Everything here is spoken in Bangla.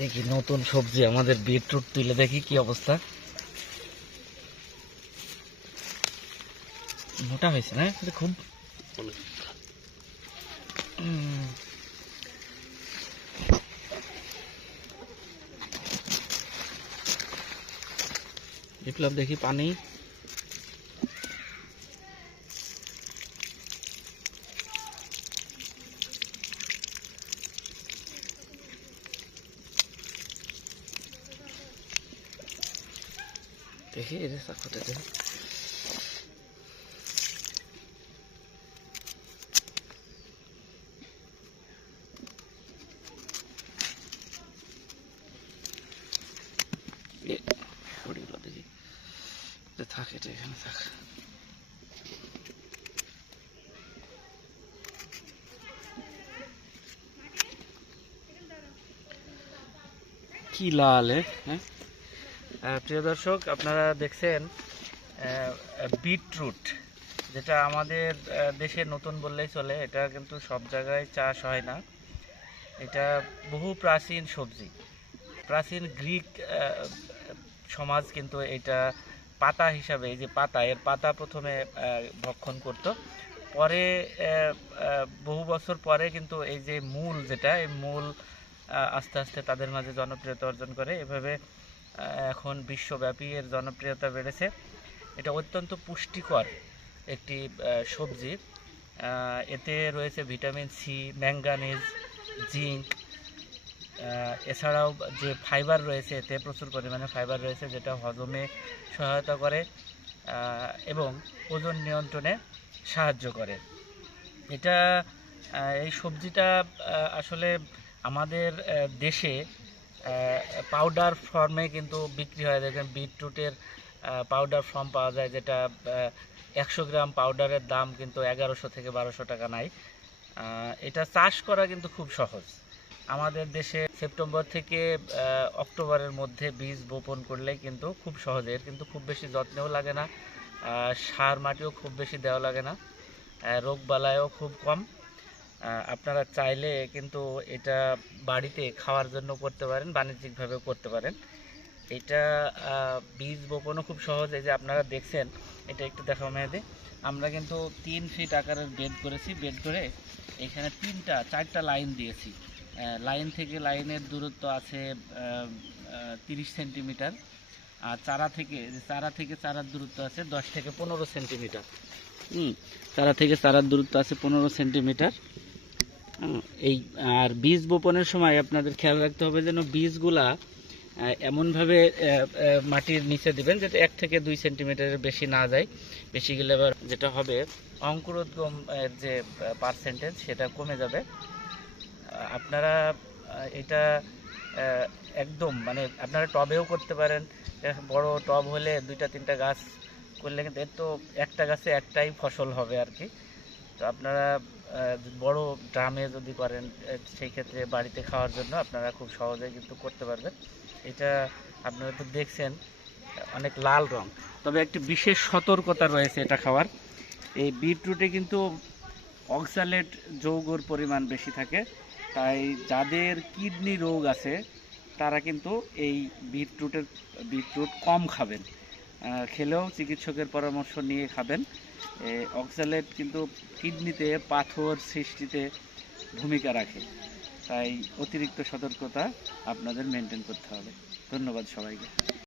দেখি নতুন সবজি, আমাদের বিটরুট তুলে দেখি কি অবস্থা। মোটা হয়েছে না? খুব বিপ্লব দেখি পানি। দেখি এটা চাকুটা দেখি এ, ওগুলো দেখি এটা থাক এটা এখানে থাক কি লাল এ, হ্যাঁ আহ, প্রিয় দর্শক, আপনারা দেখছেন বিটরুট, যেটা আমাদের দেশে নতুন বললেই চলে। এটা কিন্তু সব জায়গায় চাষ হয় না। এটা বহু প্রাচীন সবজি। প্রাচীন গ্রিক সমাজ কিন্তু এটা পাতা হিসাবে, এই যে পাতা, এর পাতা প্রথমে ভক্ষণ করত। পরে বহু বছর পরে কিন্তু এই যে মূল যেটা, এই মূল আস্তে আস্তে তাদের মাঝে জনপ্রিয়তা অর্জন করে। এভাবে এখন বিশ্বব্যাপী এর জনপ্রিয়তা বেড়েছে। এটা অত্যন্ত পুষ্টিকর একটি সবজি। এতে রয়েছে ভিটামিন সি, ম্যাঙ্গানিজ, জিঙ্ক। এছাড়াও যে ফাইবার রয়েছে, এতে প্রচুর পরিমাণে ফাইবার রয়েছে, যেটা হজমে সহায়তা করে এবং ওজন নিয়ন্ত্রণে সাহায্য করে। এটা এই সবজিটা আসলে আমাদের দেশে পাউডার ফর্মে কিন্তু বিক্রি হয়। দেখবেন বিটরুটের পাউডার ফর্ম পাওয়া যায় যেটা একশো গ্রাম পাউডারের দাম কিন্তু এগারোশো থেকে বারোশো টাকা নাই। এটা চাষ করা কিন্তু খুব সহজ। আমাদের দেশে সেপ্টেম্বর থেকে অক্টোবরের মধ্যে বীজ বপন করলে কিন্তু খুব সহজে। এর কিন্তু খুব বেশি যত্নেও লাগে না। সার মাটিও খুব বেশি দেওয়া লাগে না। রোগ বালায়ও খুব কম। আপনারা চাইলে কিন্তু এটা বাড়িতে খাওয়ার জন্য করতে পারেন বাণিজ্যিকভাবেও করতে পারেন। এটা বীজ বপনও খুব সহজ, এই যে আপনারা দেখছেন, এটা একটু দেখাও মেয়েদের আমরা কিন্তু তিন ফিট আকারের বেড করেছি। বেড করে এখানে তিনটা, চারটা লাইন দিয়েছি। লাইন থেকে লাইনের দূরত্ব আছে তিরিশ সেন্টিমিটার। আর চারা থেকে চারা থেকে চারার দূরত্ব আছে দশ থেকে পনেরো সেন্টিমিটার। হুম, চারা থেকে চারার দূরত্ব আছে পনেরো সেন্টিমিটার। এই, আর বীজ বপনের সময় আপনাদের খেয়াল রাখতে হবে যেন বীজগুলা এমনভাবে মাটির নিচে দিবেন যাতে এক থেকে দুই সেন্টিমিটারের বেশি না যায়। বেশি গেলে আবার যেটা হবে, অঙ্কুরোদ্গম যে পার্সেন্টেজ সেটা কমে যাবে। আপনারা এটা একদম মানে আপনারা টবেও করতে পারেন। বড় টব হলে দুইটা তিনটা গাছ করলে কিন্তু এর তো একটা গাছে একটাই ফসল হবে আর কি। তো আপনারা বড় ড্রামে যদি করেন সেই ক্ষেত্রে বাড়িতে খাওয়ার জন্য আপনারা খুব সহজেই কিন্তু করতে পারবেন। এটা আপনারা তো দেখছেন, অনেক লাল রং। তবে একটি বিশেষ সতর্কতা রয়েছে এটা খাওয়ার। এই বিটরুটে কিন্তু অক্সালেট যৌগর পরিমাণ বেশি থাকে। তাই যাদের কিডনি রোগ আছে, তারা কিন্তু এই বিটরুটের, বিটরুট কম খাবেন। খেলেও চিকিৎসকের পরামর্শ নিয়ে খাবেন। অক্সালেট কিন্তু কিডনিতে পাথর সৃষ্টিতে ভূমিকা রাখে। তাই অতিরিক্ত সতর্কতা আপনাদের মেনটেন করতে হবে। ধন্যবাদ সবাইকে।